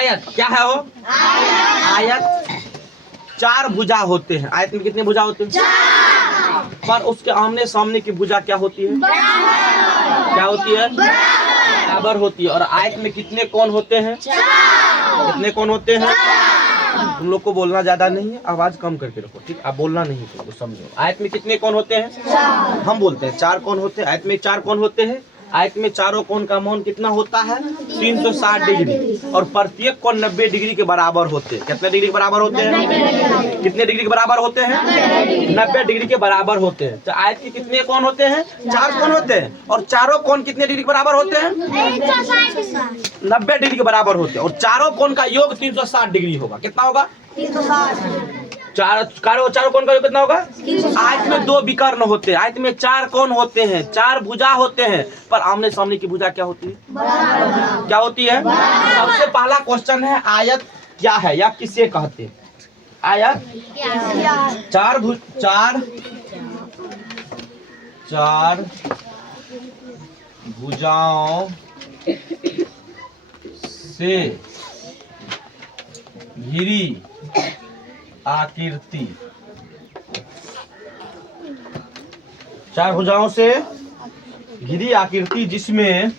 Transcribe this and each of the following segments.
आयत क्या है वो? आयत चार भुजा होते हैं। आयत में कितने भुजा होते हैं? पर उसके आमने सामने की भुजा क्या होती है? क्या होती है? बराबर होती है। और आयत में कितने कोण होते हैं? कितने कोण होते हैं? तुम लोग को बोलना ज्यादा नहीं है, आवाज कम करके रखो, ठीक? आप बोलना नहीं तुमको, समझो। आयत में कितने कोण होते हैं? हम बोलते हैं चार कोण होते हैं। आयत में चार कोण होते हैं। आयत में चारों कोण का मान कितना होता है? 360 डिग्री। और प्रत्येक कोण 90 डिग्री के बराबर होते हैं। कितने डिग्री के बराबर होते हैं? कितने डिग्री के बराबर होते हैं? 90 डिग्री के बराबर होते हैं। तो आयत के कितने कोण होते हैं? चार कोण होते हैं। और चारों कोण कितने डिग्री के बराबर होते हैं? 90 डिग्री के बराबर होते हैं। और चारों कोण का योग 360 डिग्री होगा। कितना होगा? 360। चारों कोण का योग कितना होगा? आयत में दो विकर्ण होते हैं। आयत में चार कोण होते हैं, चार भुजा होते हैं, पर आमने सामने की भुजा क्या होती है? क्या होती है? सबसे पहला क्वेश्चन है, आयत क्या है या किसे कहते हैं? आयत चार भुजाओं से घिरी आकृति। चार भुजाओं से घिरी आकृति जिसमें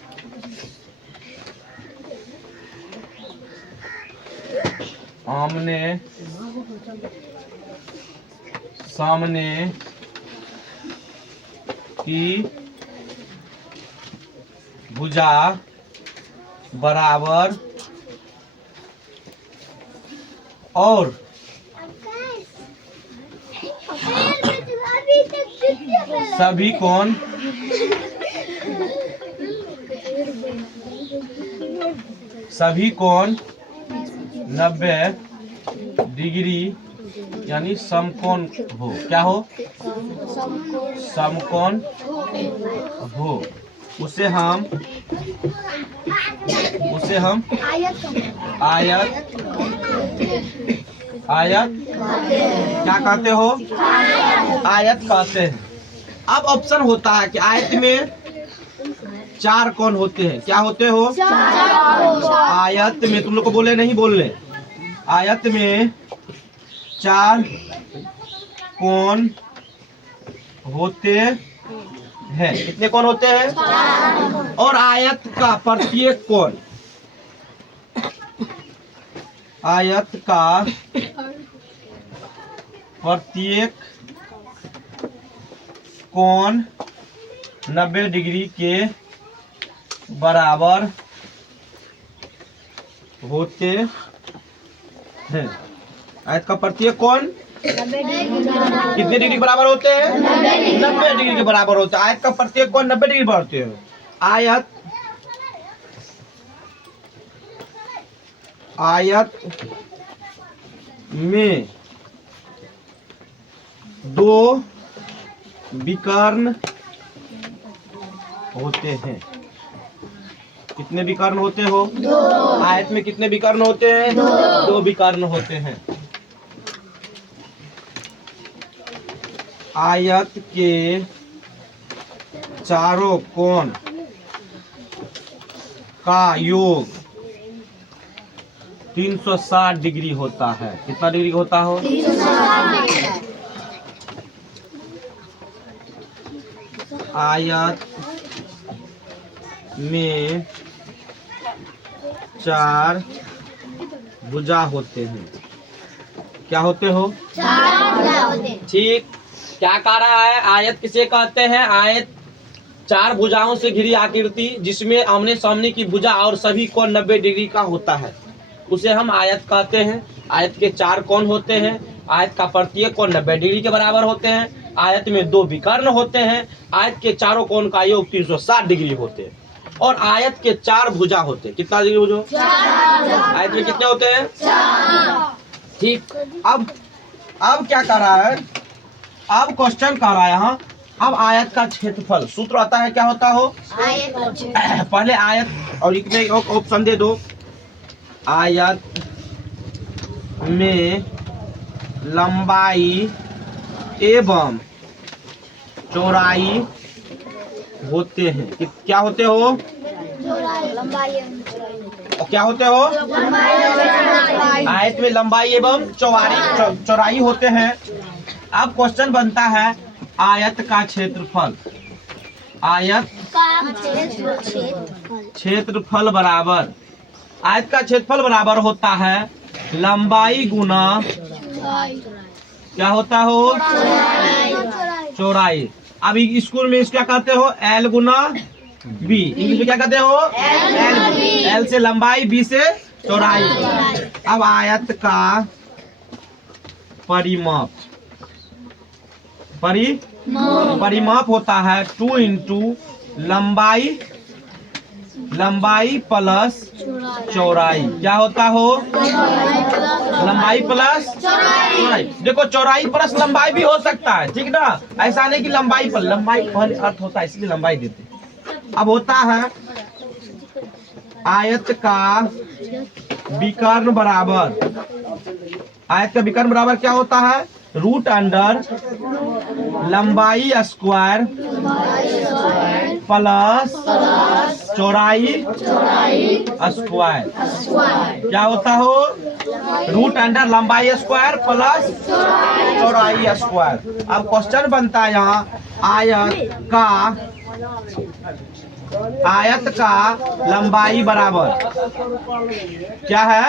आमने सामने की भुजा बराबर और सभी कोण सभी कोण 90 डिग्री यानी समकोण हो। क्या हो? समकोण हो। उसे हम आयत क्या कहते हो? आयत कहते हैं। अब ऑप्शन होता है कि आयत में चार कोण होते हैं। क्या होते हो? आयत में, तुम लोग को बोले नहीं बोलने, आयत में चार कोण होते हैं। कितने कोण होते हैं? और आयत का प्रत्येक कोण, आयत का प्रत्येक कोण 90 डिग्री के बराबर होते हैं। आयत का प्रत्येक कोण कितने डिग्री के बराबर होते हैं? 90 डिग्री के बराबर होते हैं। आयत का प्रत्येक कोण 90 डिग्री बढ़ते हैं। आयत में दो विकर्ण होते हैं। कितने विकर्ण होते हो? आयत में कितने विकर्ण होते हैं? दो विकर्ण होते हैं। आयत के चारों कोण का योग 360 डिग्री होता है। कितना डिग्री होता हो? 360। आयत में चार भुजा होते हैं। क्या होते हो? ठीक। क्या कह रहा है? आयत किसे कहते हैं? आयत चार भुजाओं से घिरी आकृति जिसमें आमने सामने की भुजा और सभी कोण 90 डिग्री का होता है, उसे हम आयत कहते हैं। आयत के चार कोण होते हैं। आयत का प्रत्येक कोण 90 डिग्री के बराबर होते हैं। आयत में दो विकर्ण होते हैं। आयत के चारों कोण का योग 360 डिग्री होते हैं। और आयत के चार भुजा होते हैं। कितना डिग्री भुजा? आयत में कितने होते हैं? ठीक। अब क्या कर रहा है? अब क्वेश्चन कर रहा है यहाँ। अब आयत का क्षेत्रफल सूत्र आता है, क्या होता हो? पहले आयत और इसमें ऑप्शन दे दो। आयत में लंबाई एवं चौड़ाई होते हैं। क्या होते हो? और क्या होते हो? आयत में लंबाई एवं चौड़ाई होते हैं। अब क्वेश्चन बनता है आयत का क्षेत्रफल। आयत क्षेत्रफल बराबर, आयत का क्षेत्रफल बराबर होता है लंबाई गुना क्या होता हो, चौड़ाई। अभी स्कूल में इसको क्या कहते हो, एल गुना बी। इंग्लिश में क्या कहते हो, एल से लंबाई, बी से चौड़ाई। अब आयत का परिमाप होता है 2 इंटू लंबाई प्लस चौड़ाई। क्या होता हो, लंबाई प्लस चौड़ाई। देखो चौड़ाई प्लस लंबाई भी हो सकता है, ठीक ना, ऐसा नहीं कि लंबाई पर, लंबाई पहले अर्थ होता है इसलिए लंबाई देते। अब होता है आयत का विकर्ण बराबर, आयत का विकर्ण बराबर क्या होता है, रूट अंडर लंबाई स्क्वायर प्लस चौड़ाई स्क्वायर। क्या होता हो, रूट अंडर लंबाई स्क्वायर प्लस चौड़ाई स्क्वायर। अब क्वेश्चन बनता है यहाँ आयत का लंबाई बराबर क्या है,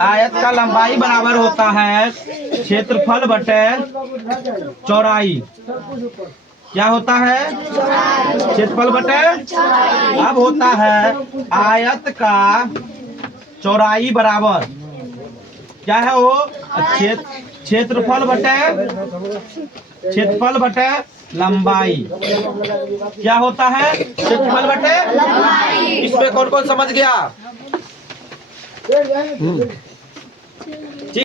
आयत का लंबाई बराबर होता है क्षेत्रफल बटे चौड़ाई। क्या होता है, क्षेत्रफल बटे। अब होता है आयत का चौड़ाई बराबर क्या है वो, क्षेत्रफल बटे लंबाई। क्या होता है, क्षेत्रफल बटे लंबाई। इसमें कौन कौन समझ गया।